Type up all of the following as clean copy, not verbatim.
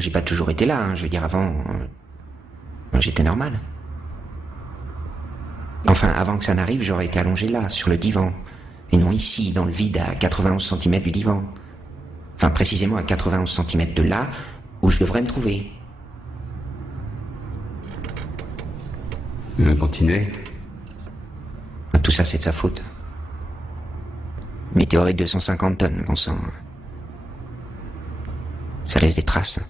j'ai pas toujours été là, hein. Je veux dire, avant, j'étais normal. Enfin, avant que ça n'arrive, j'aurais été allongé là, sur le divan. Et non ici, dans le vide, à 91 cm du divan. Enfin, précisément à 91 cm de là, où je devrais me trouver. Continuez. Tout ça, c'est de sa faute. Météorite de 150 tonnes, bon sang. Ça laisse des traces.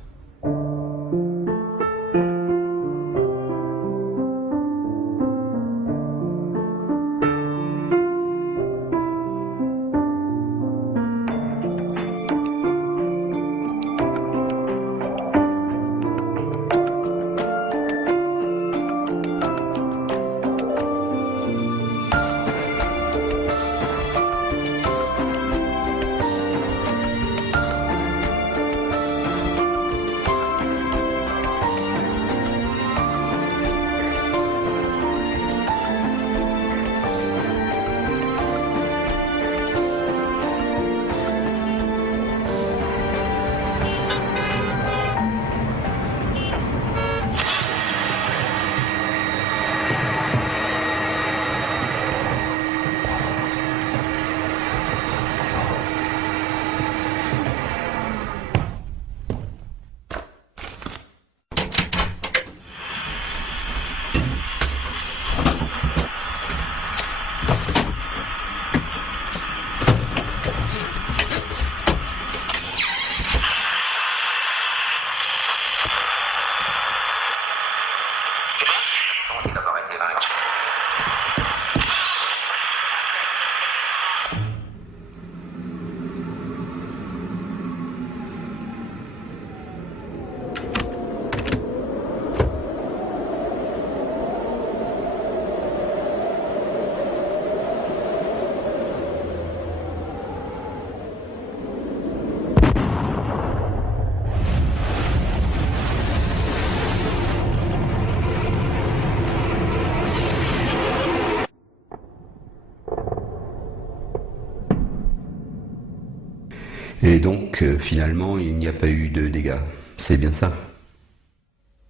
Et donc, finalement, il n'y a pas eu de dégâts. C'est bien ça?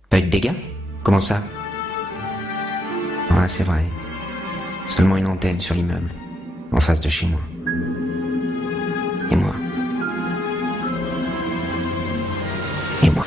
Pas eu de dégâts? Comment ça? Ah, c'est vrai. Seulement une antenne sur l'immeuble, en face de chez moi. Et moi? Et moi?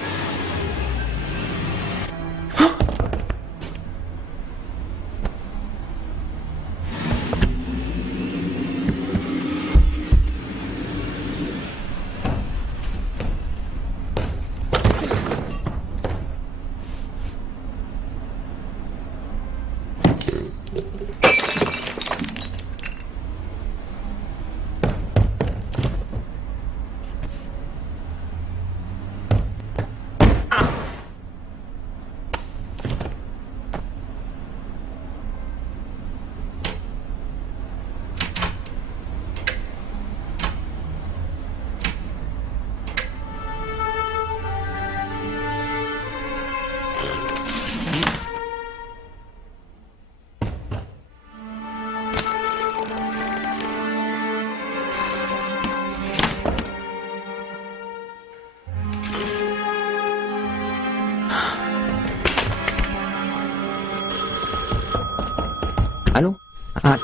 Allô? Ah.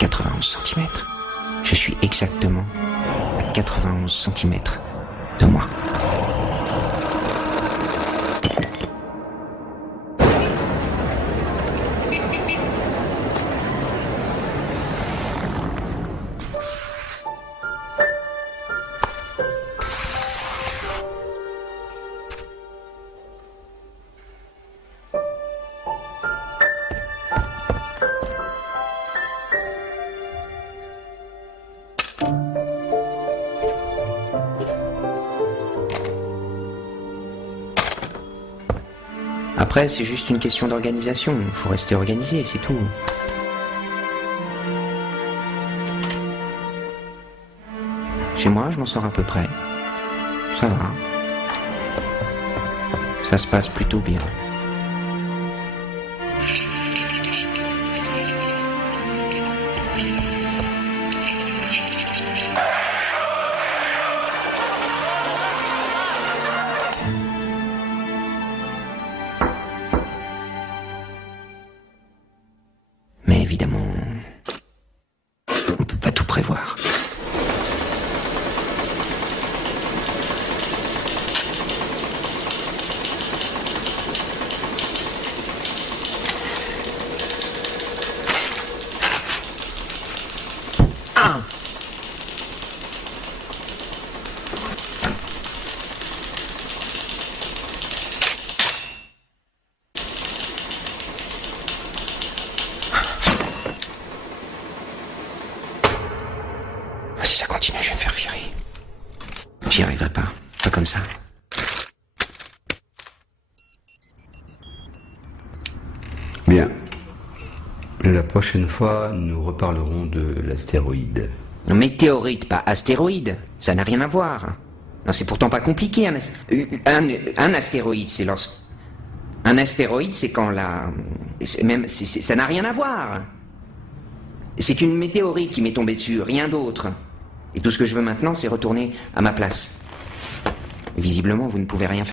91 cm. Je suis exactement à 91 cm de moi. Après, c'est juste une question d'organisation. Faut rester organisé, c'est tout. Chez moi, je m'en sors à peu près. Ça va. Ça se passe plutôt bien. Mais évidemment, on peut pas tout prévoir. Ah! Si ça continue, je vais me faire virer. J'y arriverai pas. Pas comme ça. Bien. La prochaine fois, nous reparlerons de l'astéroïde. Météorite, pas astéroïde. Ça n'a rien à voir. Non, c'est pourtant pas compliqué. Un astéroïde, c'est lorsque... Un astéroïde, c'est quand la... ça n'a rien à voir. C'est une météorite qui m'est tombée dessus, rien d'autre. Et tout ce que je veux maintenant, c'est retourner à ma place. Visiblement, vous ne pouvez rien faire.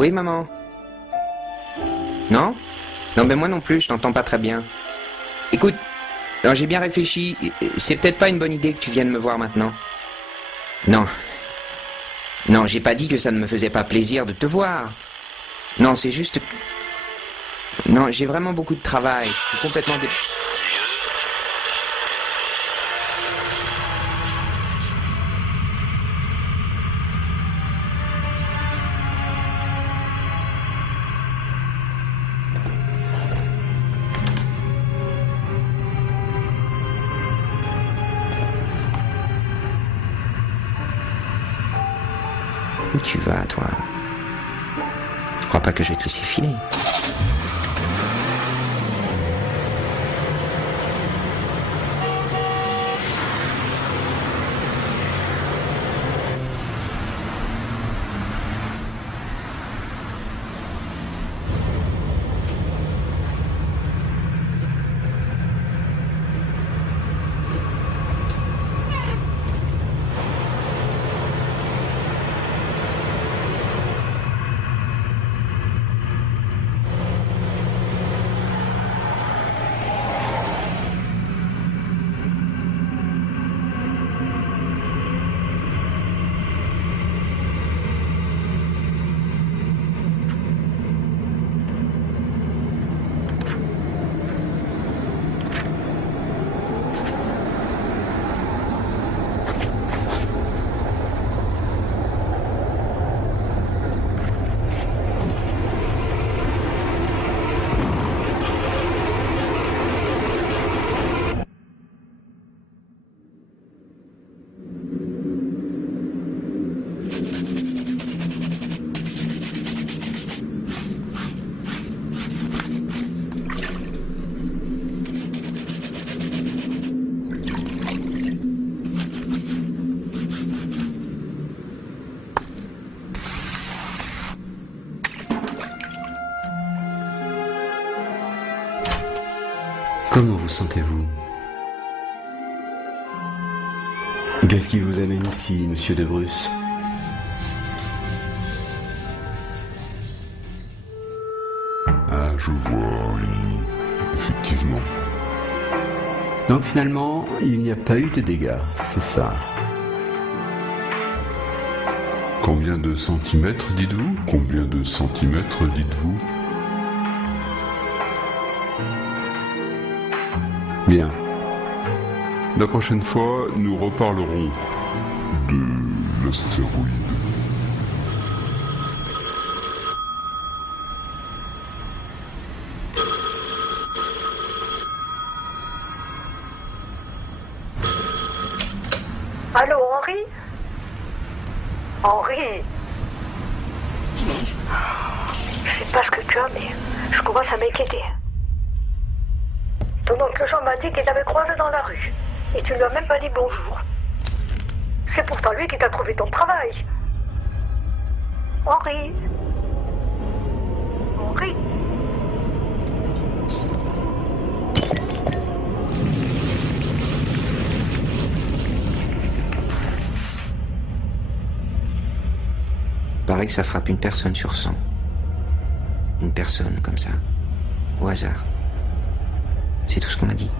Oui, maman. Non? Non, ben moi non plus, je t'entends pas très bien. Écoute, non, j'ai bien réfléchi. C'est peut-être pas une bonne idée que tu viennes me voir maintenant. Non. Non, j'ai pas dit que ça ne me faisait pas plaisir de te voir. Non, c'est juste que... Non, j'ai vraiment beaucoup de travail. Je suis complètement Où tu vas, toi? Tu crois pas que je vais te laisser filer? Comment vous sentez-vous? Qu'est-ce qui vous amène ici, monsieur de Bruce? Ah, je vois, oui. Effectivement. Donc finalement, il n'y a pas eu de dégâts, c'est ça. Combien de centimètres, dites-vous? Combien de centimètres, dites-vous? Bien. La prochaine fois, nous reparlerons de l'astéroïde. Allô, Henri? Henri? Je sais pas ce que tu as, mais je commence à m'inquiéter. Ton oncle Jean m'a dit qu'il t'avait croisé dans la rue. Et tu lui as même pas dit bonjour. C'est pourtant lui qui t'a trouvé ton travail. Henri? Henri? Paraît que ça frappe une personne sur 100. Une personne comme ça, au hasard. C'est tout ce qu'on m'a dit.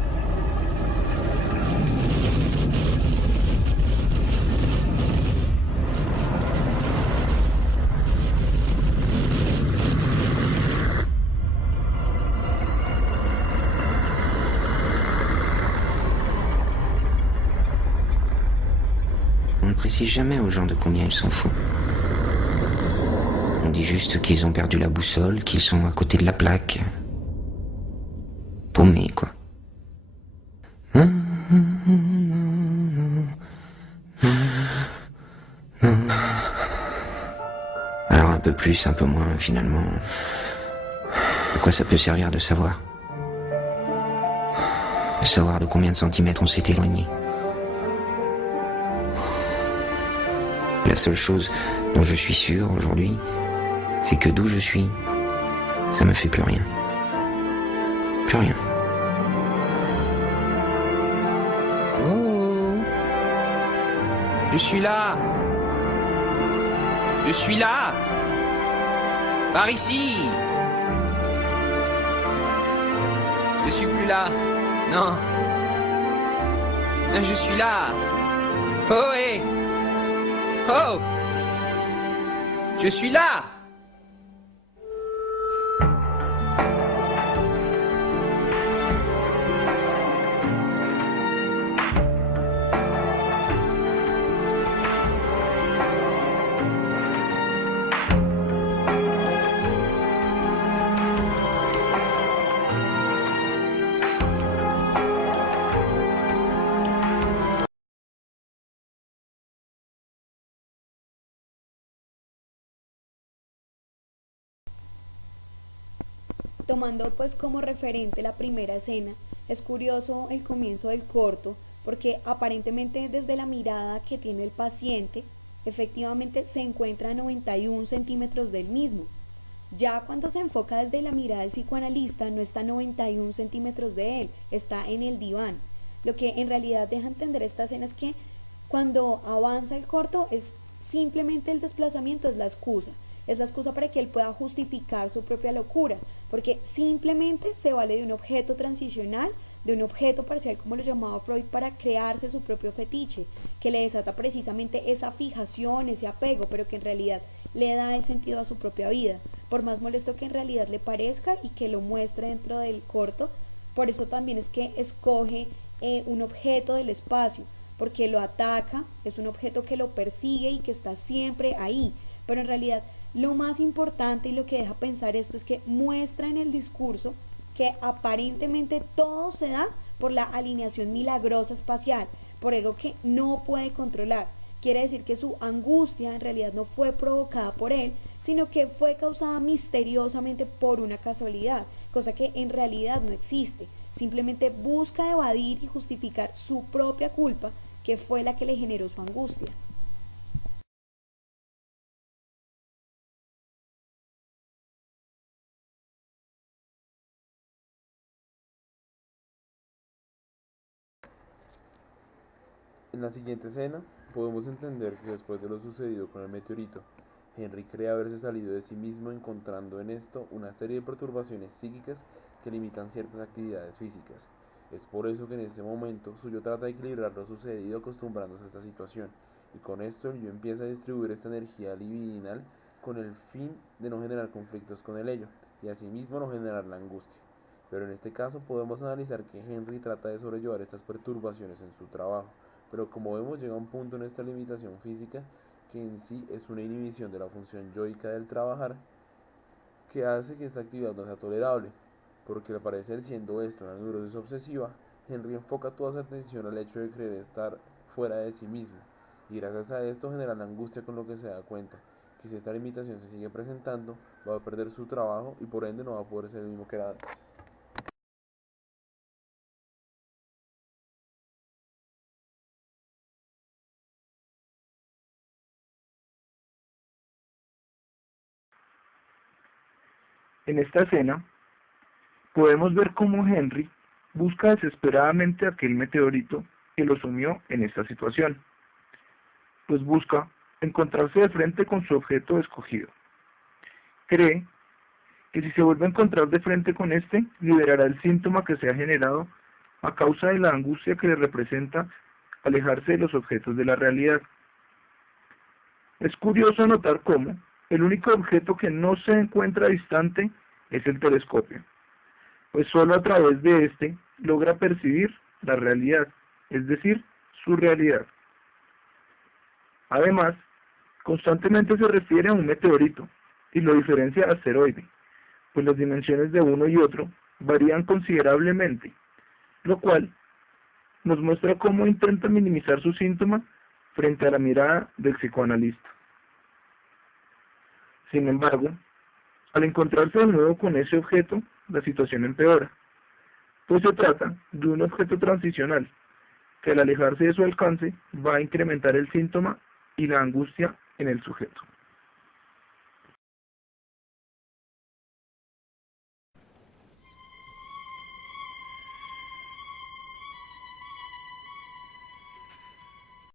On ne précise jamais aux gens de combien ils sont fous. On dit juste qu'ils ont perdu la boussole, qu'ils sont à côté de la plaque. Paumés, quoi. Alors un peu plus, un peu moins, finalement. À quoi ça peut servir de savoir? De savoir de combien de centimètres on s'est éloigné. La seule chose dont je suis sûr aujourd'hui, c'est que d'où je suis, ça me fait plus rien. Plus rien. Oh, je suis là. Je suis là. Par ici. Je suis plus là. Non. Je suis là. Oh, hé. Oh. Je suis là. En la siguiente escena, podemos entender que después de lo sucedido con el meteorito, Henry cree haberse salido de sí mismo encontrando en esto una serie de perturbaciones psíquicas que limitan ciertas actividades físicas. Es por eso que en ese momento su yo trata de equilibrar lo sucedido acostumbrándose a esta situación, y con esto el yo empieza a distribuir esta energía libidinal con el fin de no generar conflictos con el ello, y asimismo no generar la angustia. Pero en este caso podemos analizar que Henry trata de sobrellevar estas perturbaciones en su trabajo, pero como vemos llega un punto en esta limitación física que en sí es una inhibición de la función yoica del trabajar, que hace que esta actividad no sea tolerable, porque al parecer, siendo esto una neurosis obsesiva, Henry enfoca toda su atención al hecho de querer estar fuera de sí mismo, y gracias a esto genera la angustia con lo que se da cuenta, que si esta limitación se sigue presentando, va a perder su trabajo y por ende no va a poder ser el mismo que era antes. En esta escena, podemos ver cómo Henry busca desesperadamente aquel meteorito que lo sumió en esta situación, pues busca encontrarse de frente con su objeto escogido. Cree que si se vuelve a encontrar de frente con este, liberará el síntoma que se ha generado a causa de la angustia que le representa alejarse de los objetos de la realidad. Es curioso notar cómo el único objeto que no se encuentra distante es el telescopio, pues solo a través de este logra percibir la realidad, es decir, su realidad. Además, constantemente se refiere a un meteorito y lo diferencia de asteroide, pues las dimensiones de uno y otro varían considerablemente, lo cual nos muestra cómo intenta minimizar su síntoma frente a la mirada del psicoanalista. Sin embargo, al encontrarse de nuevo con ese objeto, la situación empeora, pues se trata de un objeto transicional, que al alejarse de su alcance va a incrementar el síntoma y la angustia en el sujeto.